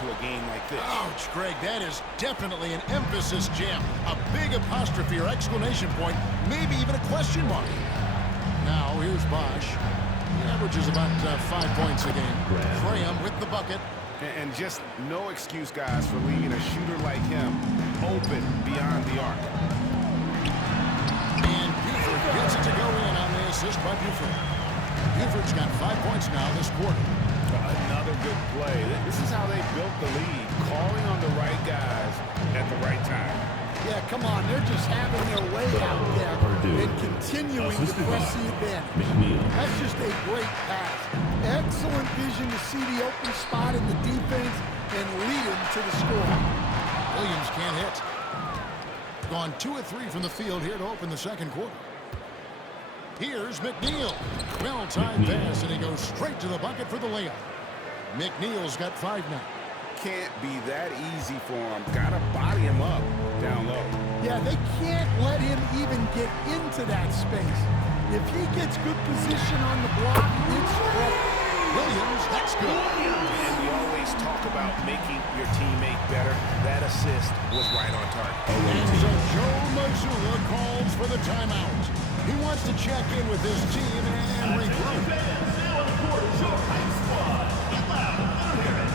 into a game like this. Ouch, Greg, that is definitely an emphasis jam. A big apostrophe or exclamation point, maybe even a question mark. Now, here's Bosch. He averages about 5 points a game. Graham with the bucket. And just no excuse, guys, for leaving a shooter like him open beyond the arc. And Buford gets it to go in on the assist by Buford. Buford's got 5 points now this quarter. Another good play. This is how they built the lead, calling on the right guys at the right time. Yeah, come on. They're just having their way out there and continuing to press the advantage. That's just a great pass. Excellent vision to see the open spot in the defense and lead him to the score. Williams can't hit. Gone 2 of 3 from the field here to open the second quarter. Here's McNeil. Well-timed pass, and he goes straight to the bucket for the layup. McNeil's got 5 now. Can't be that easy for him. Gotta body him up down low. Yeah, they can't let him even get into that space. If he gets good position on the block, it's trouble. Williams, that's good. And we always talk about making your teammate better. That assist was right on target. And so Joe Mazzulla calls for the timeout. He wants to check in with his team and regroup. Now on the court is your high squad. Get loud, let them hear it.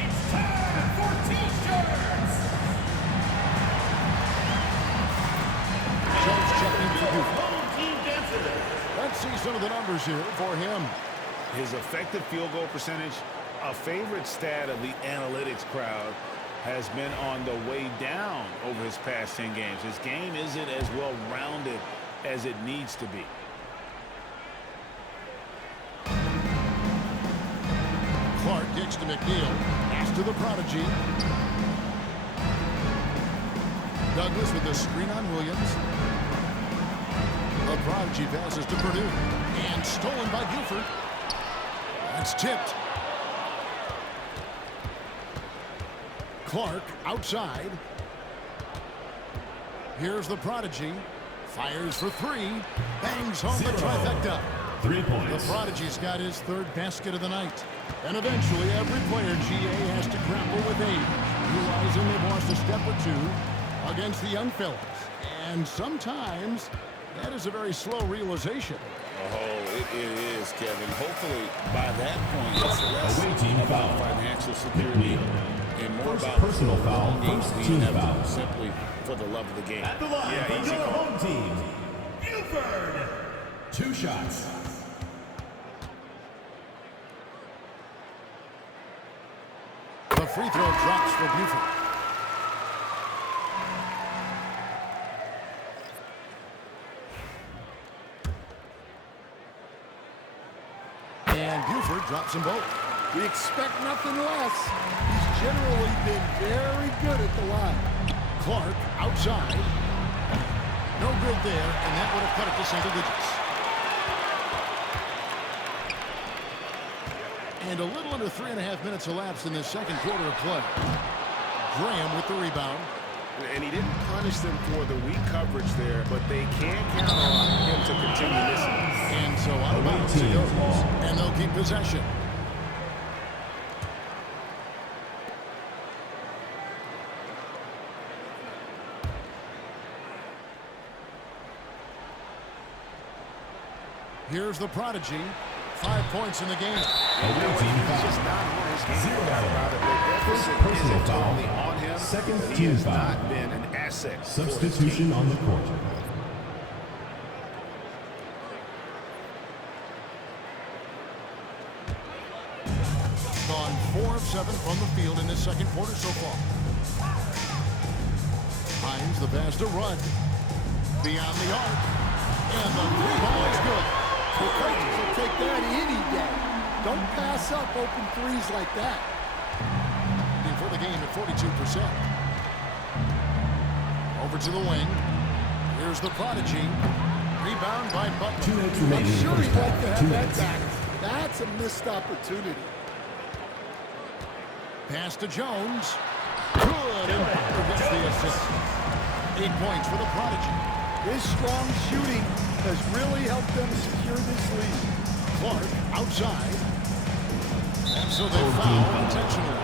It's time for T-shirts. Jones checking for Buford. Home team dances. Let's see some of the numbers here for him. His effective field goal percentage, a favorite stat of the analytics crowd, has been on the way down over his past 10 games. His game isn't as well-rounded as it needs to be. Clark kicks to McNeil. Pass to the prodigy. Douglas with the screen on Williams. The prodigy passes to Purdue. And stolen by Buford. That's tipped. Clark outside. Here's the prodigy. Fires for 3. Bangs home the trifecta. 3 points. The prodigy's got his 3rd basket of the night. And eventually, every player GA has to grapple with age, realizing they've lost a step or 2 against the young fellas. And sometimes, that is a very slow realization. Oh, it is, Kevin. Hopefully, by that point, it's less about financial security and more about personal foul, first team foul. Simply for the love of the game. At the line for easy your call. home team, Buford. 2 shots. The free throw drops for Buford. And Buford drops them both. We expect nothing less. He's generally been very good at the line. Clark outside. No good there, and that would have cut it to single digits. And a little under 3.5 minutes elapsed in this second quarter of play. Graham with the rebound. And he didn't punish them for the weak coverage there, but they can count on him to continue this. And so out of bounds it goes. And they'll keep possession. Here's the prodigy. 5 points in the game. He's just not on his game. No doubt about it. The deficit isn't totally on him. Second He team has foul. not been an asset. for his Substitution team. on the court. Gone 4 of 7 from the field in this second quarter so far. Hines the pass to Rudd. Beyond the arc. And the 3-ball is good. The coaches will take that any day. Don't pass up open threes like that. Before the game at 42%. Over to the wing. Here's the prodigy. Rebound by 2 Butler. minutes I'm remaining in the sure first he'd like to half. have 2 that minutes. back. That's a missed opportunity. Pass to Jones. Good. And Butler gets the assist. 8 points for the prodigy. His strong shooting has really helped them secure this lead. Clark outside. And so they foul intentionally.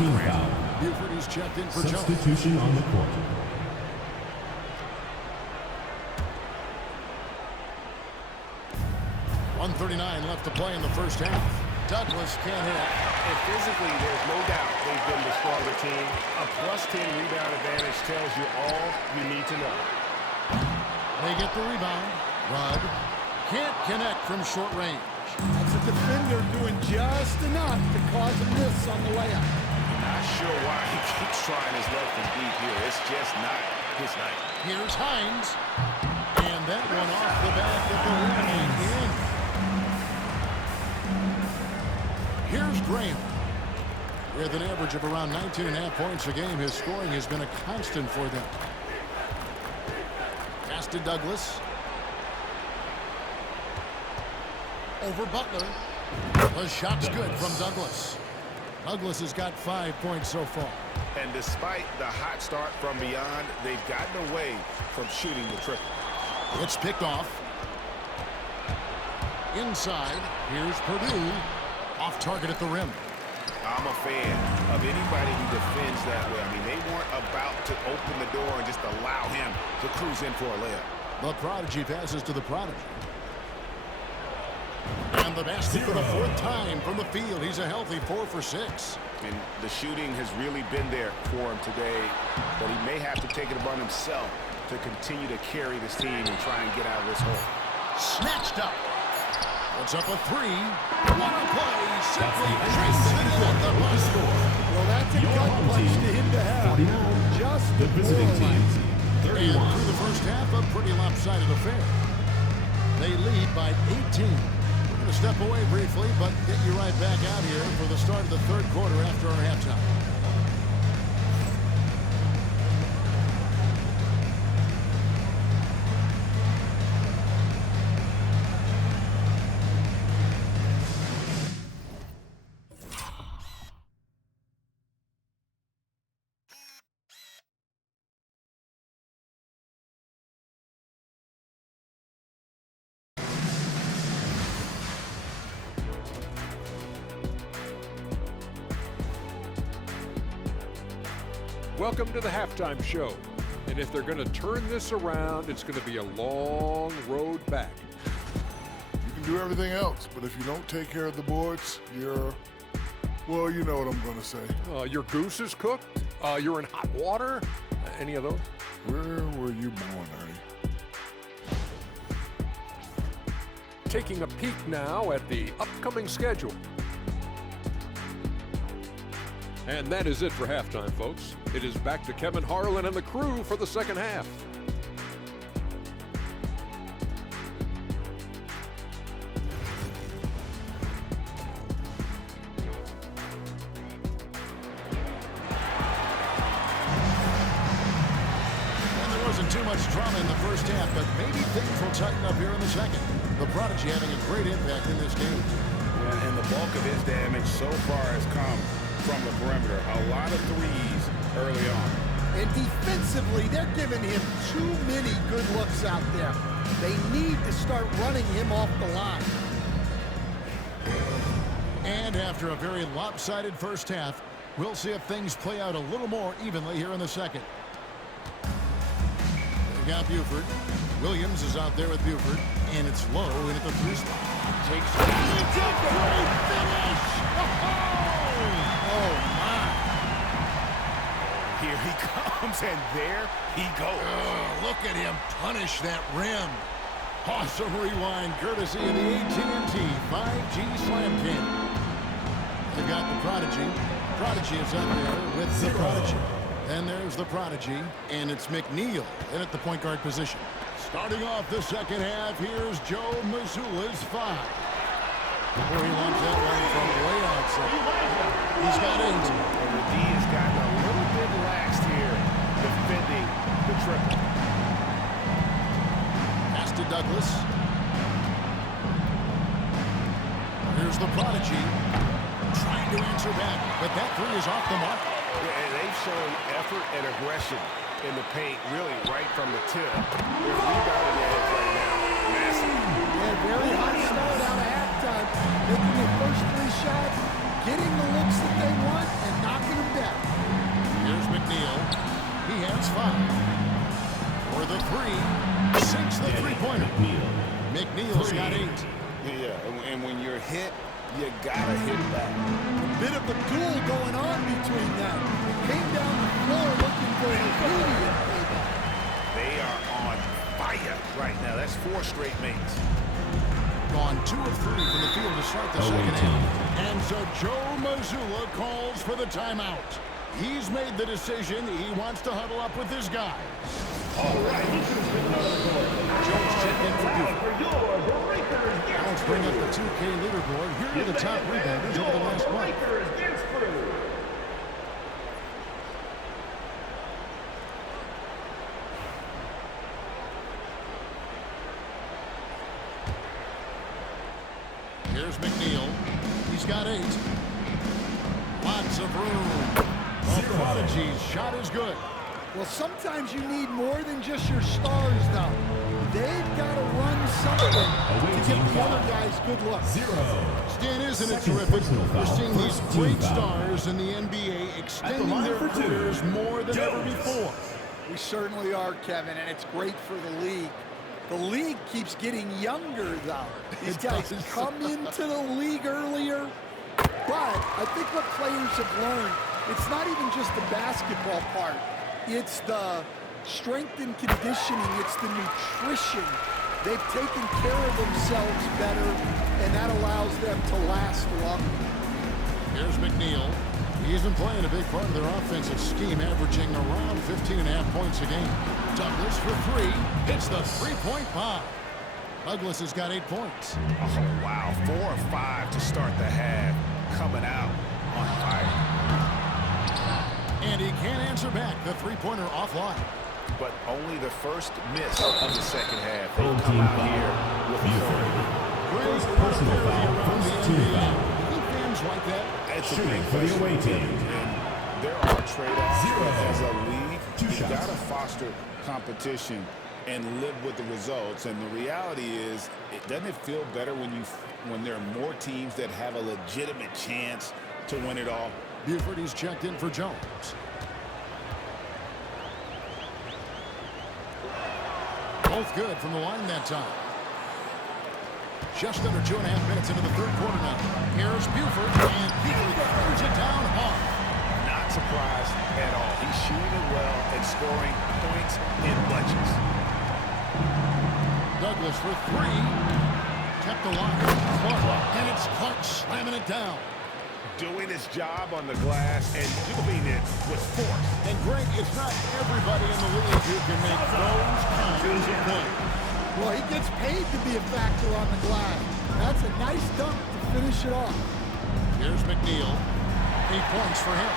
team foul. Buford is checked in for Jones. Substitution on the court. 1:39 left to play in the first half. Douglas can't hit. And physically, there's no doubt they've been the stronger team. A +10 rebound advantage tells you all you need to know. They get the rebound. Rudd can't connect from short range. That's a defender doing just enough to cause a miss on the layup. Not sure why he keeps trying his luck from deep here. It's just not his night. Here's Hines. And that one off the back of the rim. In. Here's Graham. With an average of around 19.5 points a game, his scoring has been a constant for them. Pass to Douglas. Over Butler. The shot's good from Douglas. Douglas has got 5 points so far. And despite the hot start from beyond, they've gotten away from shooting the triple. It's picked off. Inside, here's Purdue. Off target at the rim. I'm a fan of anybody who defends that way. I mean, they weren't about to open the door and just allow him to cruise in for a layup. The Prodigy passes to the Prodigy. And the basket for the fourth time from the field. He's a healthy 4 for 6. And the shooting has really been there for him today, but he may have to take it upon himself to continue to carry this team and try and get out of this hole. Snatched up. Puts up a 3. What a play. Simply traces it in at the buzzer. Well, that's a gut punch to him to have. 49. Just The visiting team, And 31. through the first half, a pretty lopsided affair. They lead by 18. We're going to step away briefly, but get you right back out here for the start of the third quarter after our halftime. Welcome to the halftime show. And if they're going to turn this around, it's going to be a long road back. You can do everything else, but if you don't take care of the boards, well, you know what I'm going to say. Your goose is cooked. You're in hot water. Any of those? Where were you born, Ernie? Taking a peek now at the upcoming schedule. And that is it for halftime, folks. It is back to Kevin Harlan and the crew for the second half. Well, there wasn't too much drama in the first half, but maybe things will tighten up here in the second. The Prodigy having a great impact in this game. Yeah, and the bulk of his damage so far has come from the perimeter. A lot of threes early on. And defensively, they're giving him too many good looks out there. They need to start running him off the line. And after a very lopsided first half, we'll see if things play out a little more evenly here in the second. They got Buford. Williams is out there with Buford, and it's low in at the 3 spot. Takes it. It's a great finish! Oh, my. Here he comes, and there he goes. Oh, look at him punish that rim. Awesome rewind, courtesy of the AT&T 5G Slam Cannon. They've got the Prodigy. Prodigy is up there with the Prodigy. And there's the Prodigy, and it's McNeil in at the point guard position. Starting off the second half, here's Joe Mazzulla's 5. Before he launched that one from way outside. He's got 8. And the D has gotten a little bit laxed here defending the triple. Pass to Douglas. Here's the Prodigy. Trying to answer back, but that 3 is off the mark. Yeah, and they've shown effort and aggression in the paint, really right from the tip. Their rebounding edge right now, massive. Yeah, very hot start out of halftime. Making their first 3 shots, getting the looks that they want, and knocking them three-pointer. McNeil's got 8. Yeah, and when you're hit, you gotta hit back. A bit of a duel going on between them. Came down the floor looking for an immediate payback. They are on fire right now. That's 4 straight makes. Gone 2 of 3 from the field to start the second half. And so Joe Mazzulla calls for the timeout. He's made the decision. He wants to huddle up with his guys. All right. Jones checked in for Buford. Let's bring up the 2K leaderboard. Here are the top rebounders over the last month. Here's McNeil. He's got 8. Lots of room. The Prodigy's shot is good. Well, sometimes you need more than just your stars, though. They've got to run something to give the other guys good looks. Stan, isn't it terrific? We're seeing these great stars in the NBA extending their careers more than ever before. We certainly are, Kevin, and it's great for the league. The league keeps getting younger, though. These guys come into the league earlier, but I think what players have learned, it's not even just the basketball part. It's the strength and conditioning. It's the nutrition. They've taken care of themselves better, and that allows them to last longer. Here's McNeil. He's been playing a big part of their offensive scheme, averaging around 15.5 points a game. Douglas for 3. Hits the three-point bomb. Douglas has got 8 points. Oh, wow. 4 or 5 to start the half. Coming out on fire. And he can't answer back. The three-pointer offline. But only the first miss of the second half. They come out here with a third. Great personal foul from the NBA. Fans like that. It's a big for the away team. And there are trade-offs. As a league, you got to foster competition and live with the results. And the reality is, doesn't it feel better when there are more teams that have a legitimate chance to win it all? Buford, he's checked in for Jones. Both good from the line that time. Just under 2.5 minutes into the third quarter now. Here's Buford, and Buford throws it down hard. Not surprised at all. He's shooting it well and scoring points in bunches. Douglas for 3. Kept the line. Clark, and it's Clark slamming it down. Doing his job on the glass and doing it with force. And Greg, it's not everybody in the league who can make those kinds of things. Well, he gets paid to be a factor on the glass. That's a nice dunk to finish it off. Here's McNeil. 8 points for him.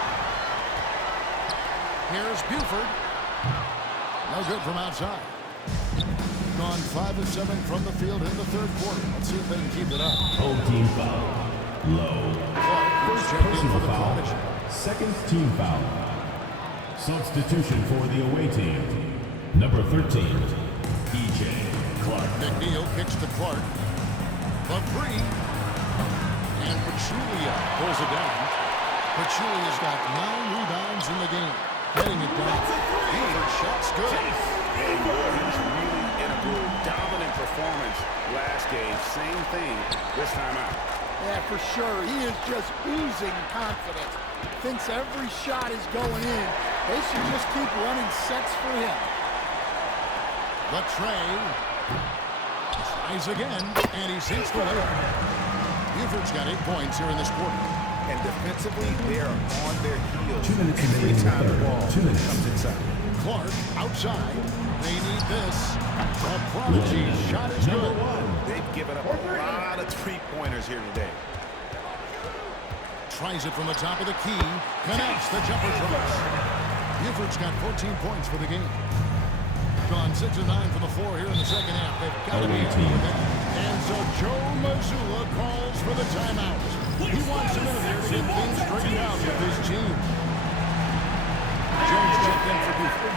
Here's Buford. No good from outside. Gone 5 of 7 from the field in the third quarter. Let's see if they can keep it up. Home team foul. Low. First personal foul. Second team foul. Substitution for the away team. Number 13, E.J. Clark. McNeil kicks to Clark. The 3. And Pachulia pulls it down. Pachulia's got 9 rebounds in the game. Getting it down. Buford shot's good. And boy, he's really in a good dominant performance last game. Same thing this time out. Yeah, for sure. He is just oozing confidence. Thinks every shot is going in. They should just keep running sets for him. The tray. Tries again, and he sinks the layup. Buford's got 8 points here in this quarter. And defensively, they are on their heels 2 minutes every remaining in the time the third. ball 2 minutes. comes inside. Clark outside. They need this. The Prodigy shot is Number good. 1. They've given up a lot of three-pointers here today. Tries it from the top of the key. Connects. The jumper drops. Buford's got 14 points for the game. Gone 6 of 9 from the floor here in the second half. They've got to be happy with that. And so Joe Mazzulla calls for the timeout. He wants him in there to get things straightened out with his team. Jones checked in for Buford.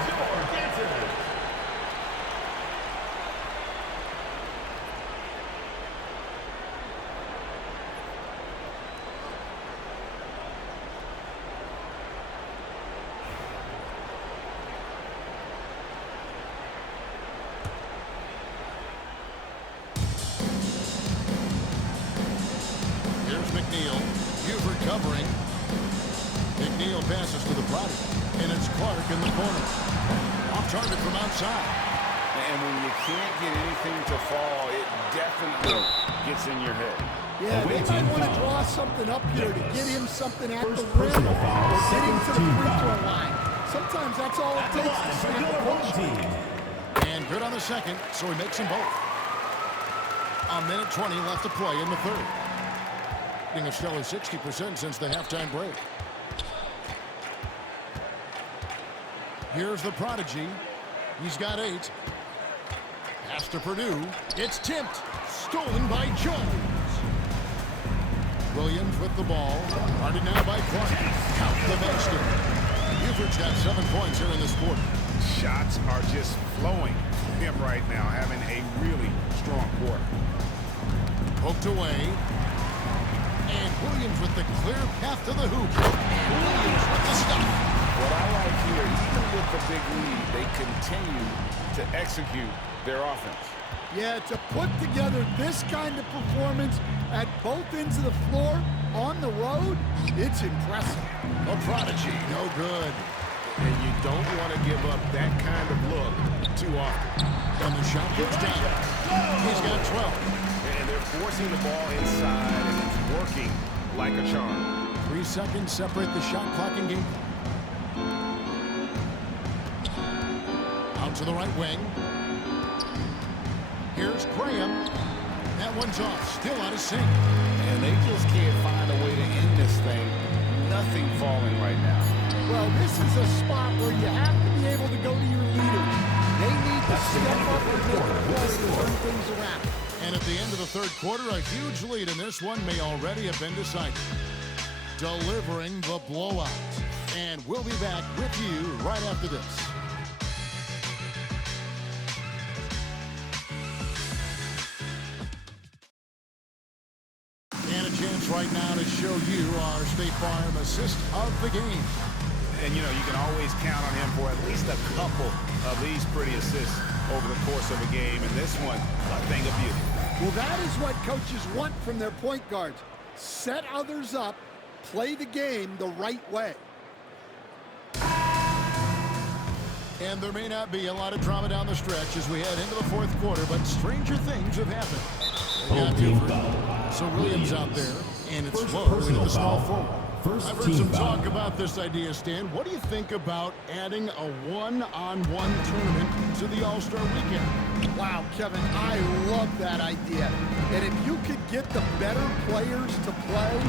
McNeil. Buford covering. McNeil passes to the Prodigy. And it's Clark in the corner. Off target from outside. And when you can't get anything to fall, it definitely gets in your head. Yeah, they might want to draw something up here to get him something at the rim or get him to the free throw line. Sometimes that's all it takes to snap a coach. And good on the second, so he makes them both. A minute 20 left to play in the third. Getting a stellar 60% since the halftime break. Here's the Prodigy. He's got 8. Pass to Purdue. It's tipped. Stolen by Jones. Williams with the ball. Guarded now by Clark. Count the basket. Buford's got 7 points here in this quarter. Shots are just flowing from him right now, having a really strong quarter. Poked away. And Williams with the clear path to the hoop. And Williams with the stop. What I like here, even with the big lead, they continue to execute their offense. Yeah, to put together this kind of performance at both ends of the floor on the road, it's impressive. A Prodigy, no good. And you don't want to give up that kind of look too often. And the shot goes down. He's got 12. And they're forcing the ball inside, and it's working like a charm. 3 seconds separate the shot clock and game. Out to the right wing. Here's Graham. That one's off. Still out of sync. And they just can't find a way to end this thing. Nothing falling right now. Well, this is a spot where you have to be able to go to your leaders. They need to step up and make a play to turn things around. And at the end of the third quarter, a huge lead in this one may already have been decided. Delivering the blowout. And we'll be back with you right after this. And a chance right now to show you our State Farm assist of the game. And, you know, you can always count on him for at least a couple of these pretty assists over the course of a game. And this one, a thing of beauty. Well, that is what coaches want from their point guards. Set others up, play the game the right way. And there may not be a lot of drama down the stretch as we head into the fourth quarter, but stranger things have happened. They got Buford. So Williams out there, and it's low into the small forward. I've heard some talk about this idea, Stan. What do you think about adding a one-on-one tournament to the All-Star Weekend? Wow, Kevin, I love that idea. And if you could get the better players to play,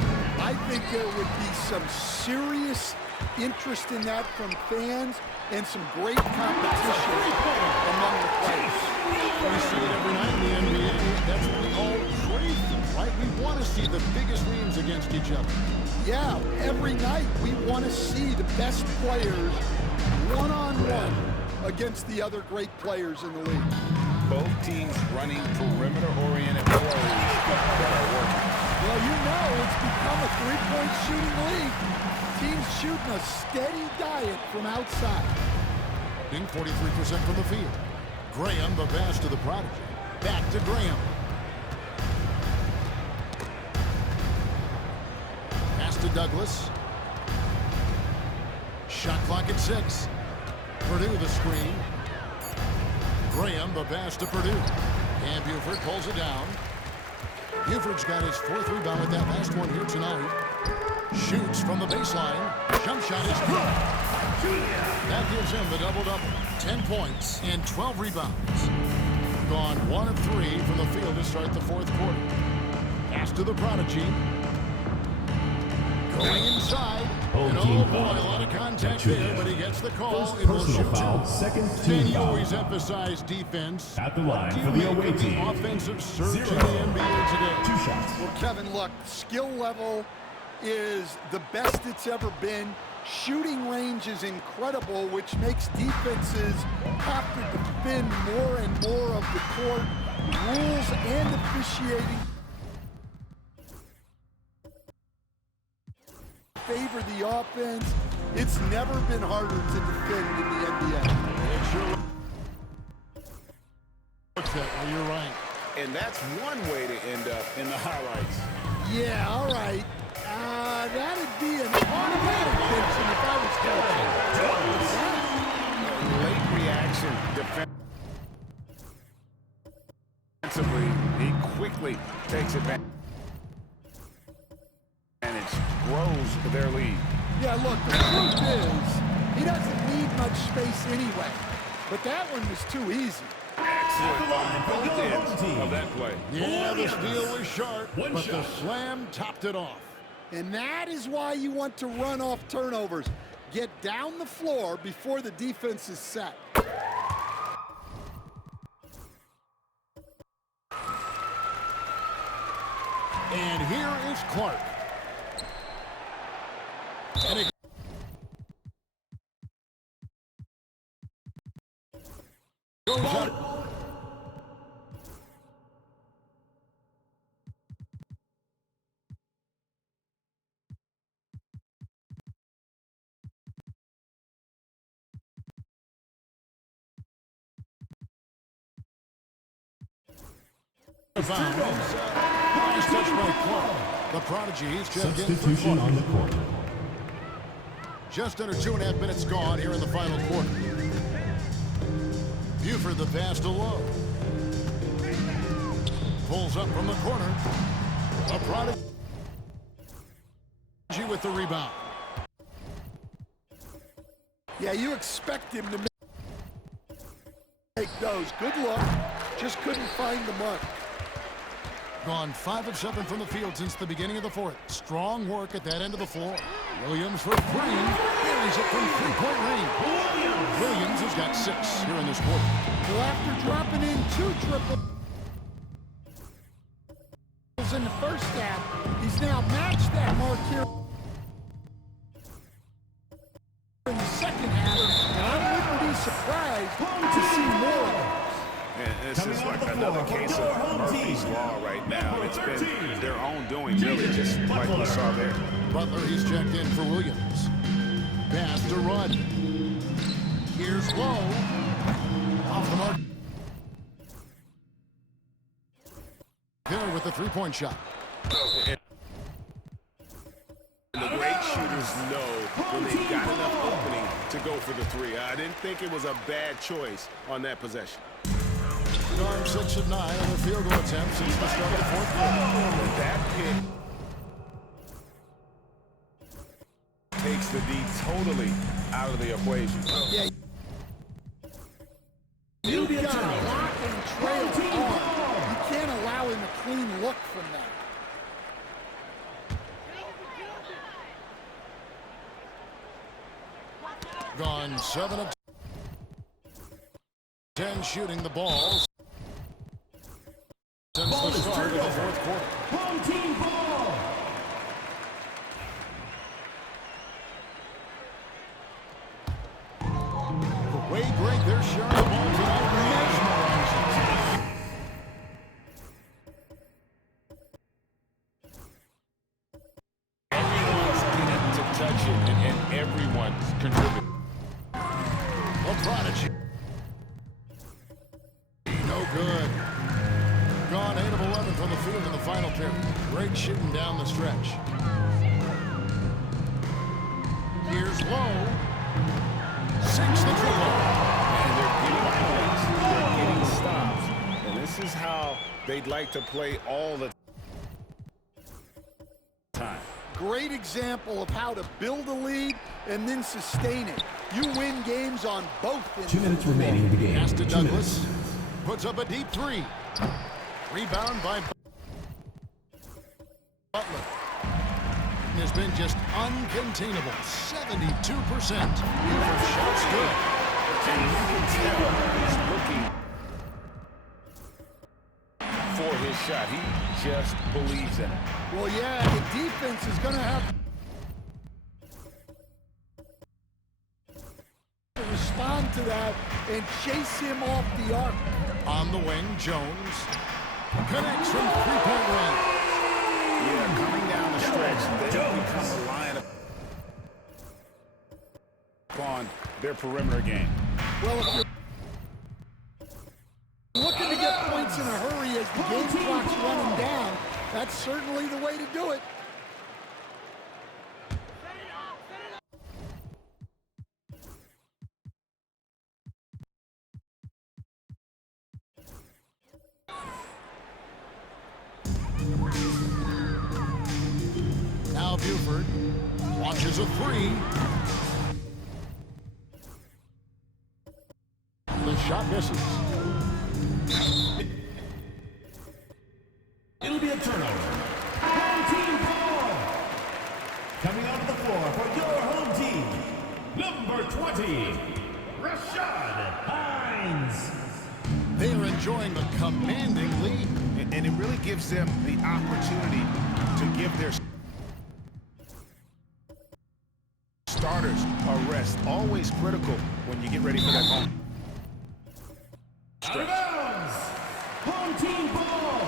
I think there would be some serious interest in that from fans and some great competition among the players. We see it every night in the NBA. That's what we all crave, right? We want to see the biggest names against each other. Yeah, every night we want to see the best players one-on-one against the other great players in the league. Both teams running perimeter-oriented plays that are working. Well, you know it's become a three-point shooting league. Teams shooting a steady diet from outside. Being 43% from the field. Graham, the pass to the Prodigy. Back to Graham. Pass to Douglas. Shot clock at 6. Purdue the screen. Graham, the pass to Purdue. And Buford pulls it down. Buford's got his 4th rebound with that last one here tonight. Shoots from the baseline. Jump shot is good. That gives him the double-double. 10 points and 12 rebounds. Gone 1 of 3 from the field to start the fourth quarter. Pass to the Prodigy. Going inside. And oh boy, a lot of contact there, but he gets the call. It will shoot foul, two. second And team you foul. always emphasize defense. At the line What do for you the make away of the team. offensive surge 0. in the NBA today? 2 shots. Well, Kevin, look, skill level is the best it's ever been. Shooting range is incredible, which makes defenses have to defend more and more of the court. Rules and officiating favor the offense. It's never been harder to defend in the NBA. It sure looks that way. You're right. And that's one way to end up in the highlights. Yeah, all right. That'd be an automatic benching if I was coaching. Late reaction defensively. He quickly takes advantage. Grows their lead. Yeah, look, the truth is, he doesn't need much space anyway. But that one was too easy. Excellent on both ends of that play. Yeah, the steal was sharp, but the slam topped it off. And that is why you want to run off turnovers. Get down the floor before the defense is set. And here is Clark. And it goes up. Nice touch by Clark. The prodigy, he's checked in for Substitution Clark. on the court. Just under 2.5 minutes gone here in the final quarter. Buford the pass to Lowe. Pulls up from the corner. A prodigy with the rebound. Yeah, you expect him to make those. Good look. Just couldn't find the mark. Gone 5 of 7 from the field since the beginning of the fourth. Strong work at that end of the floor. Williams for three. Buries it from three-point range. Williams has got 6 here in this quarter. Well, after dropping in 2 triples in the first half, he's now matched that mark here in the second half, and I wouldn't be surprised to see more of it. And this is like another case of Murphy's Law right now. It's been their own doing, really, just like we saw there. Butler, he's checked in for Williams. Pass to Rudd. Here's Lowe. Off the mark. There with the three-point shot. And the great shooters know when they've got enough opening to go for the three. I didn't think it was a bad choice on that possession. Arm 6 of 9 on the field goal attempt since the start of the fourth quarter. That pick takes the D totally out of the equation. Yeah. You've got to lock and trail hard. You can't allow him a clean look from that. Gone 7 of 10 shooting the ball since the start of the fourth quarter. Home team ball. The way great they're sharing the ball tonight. Mesmerizing. Everyone's in it to touch it, and everyone's contributing. A prodigy. No good. Gone 8 of 11 from the field in the final period. Great shooting down the stretch. Here's Lowe. 6 the triple. And they're getting points. They're getting stops. And this is how they'd like to play all the time. Great example of how to build a lead and then sustain it. You win games on both ends. 2 minutes remaining in the game. Pass to 2 Douglas. minutes. Puts up a deep 3. Rebound by Butler. Has been just uncontainable. 72%. Buford shots good. And you can tell he's looking for his shot. He just believes in it. Well, yeah, the defense is going to have to respond to that and chase him off the arc. On the wing, Jones connects from three-point range. Yeah, coming down the stretch, they become reliant upon their perimeter game. Well, if you're looking to get points in a hurry as the game clock's running down, That's certainly the way to do it. Now Buford launches a three. The shot misses. It'll be a turnover. Home team ball. Coming out of the floor for your home team, number 20, Rashad Hines. They are enjoying the commanding lead. And it really gives them the opportunity to give their starters a rest. Always critical when you get ready for that home. Out of bounds. Home team ball.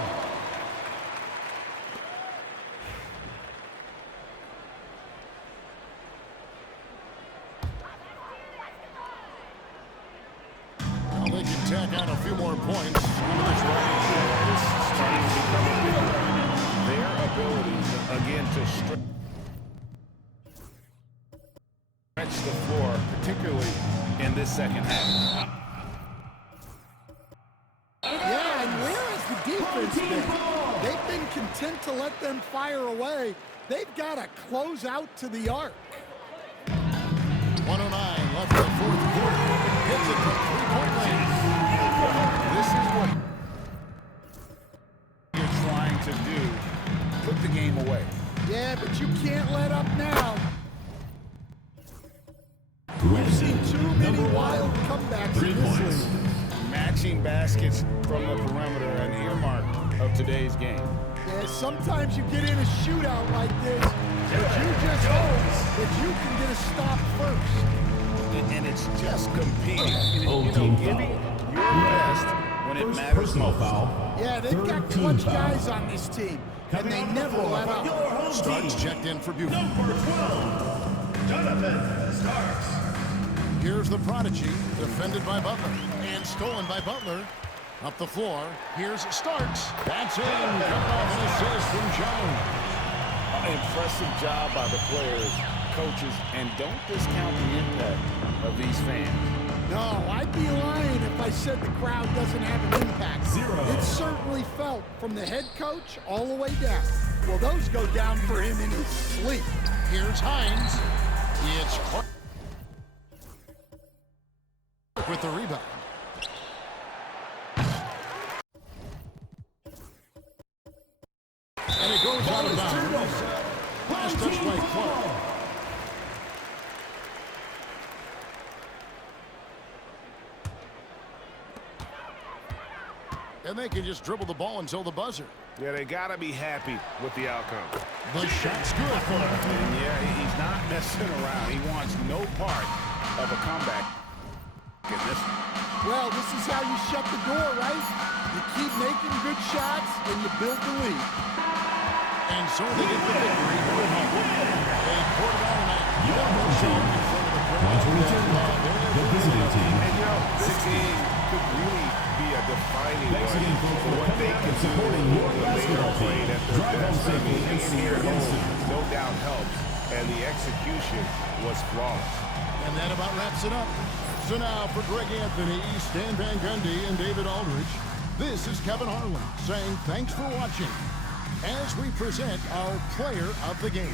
Well, they can tack on a few more points into this range. This is starting to become a big one. Their ability, again, to stretch the floor, particularly in this second half. Yeah, and where has the defense been? They've been content to let them fire away. They've got to close out to the arc. 109 left in the fourth quarter. Hits it from three-point range. This is what you're trying to do. Put the game away. Yeah, but you can't let up now. We've seen too many wild comebacks in this league. Matching baskets from the perimeter, an earmark of today's game. Yeah, sometimes you get in a shootout like this, but you just hope that you can get a stop first. And it's just competing. Home team giving foul. your best when it First matters personal most. foul. Yeah, they've got Third team clutch foul. guys on this team, and they never let For your up. home Starks team, checked in for Buford. number 12, Jonathan Starks. Here's the prodigy, defended by Butler, and stolen by Butler. Up the floor, here's Starks. That's in, coming off an assist from Jones. Impressive job by the players, coaches, and don't discount the impact of these fans. No, I'd be lying if I said the crowd doesn't have an impact. Zero. It's certainly felt from the head coach all the way down. Well, those go down for him in his sleep. Here's Hines. It's Clark with the rebound. And it goes out of bounds. Last touch by Clark. And they can just dribble the ball until the buzzer. Yeah, they got to be happy with the outcome. The shot's good for him. And yeah, he's not messing around. He wants no part of a comeback in this. Well, this is how you shut the door, right? You keep making good shots, and you build the lead. And so they get the victory going home. They poured it on tonight. Your home team in front of the crowd. The visiting team. And, you know, this game could really be a defining Thanks again, folks, for for what they coming out can and do supporting when your they basketball are playing team. at their Drive home best. I safely mean, and see here you again home, soon. no doubt helps, and the execution was flawless. And that about wraps it up. So now for Greg Anthony, Stan Van Gundy, and David Aldridge, this is Kevin Harlan saying thanks for watching as we present our player of the game.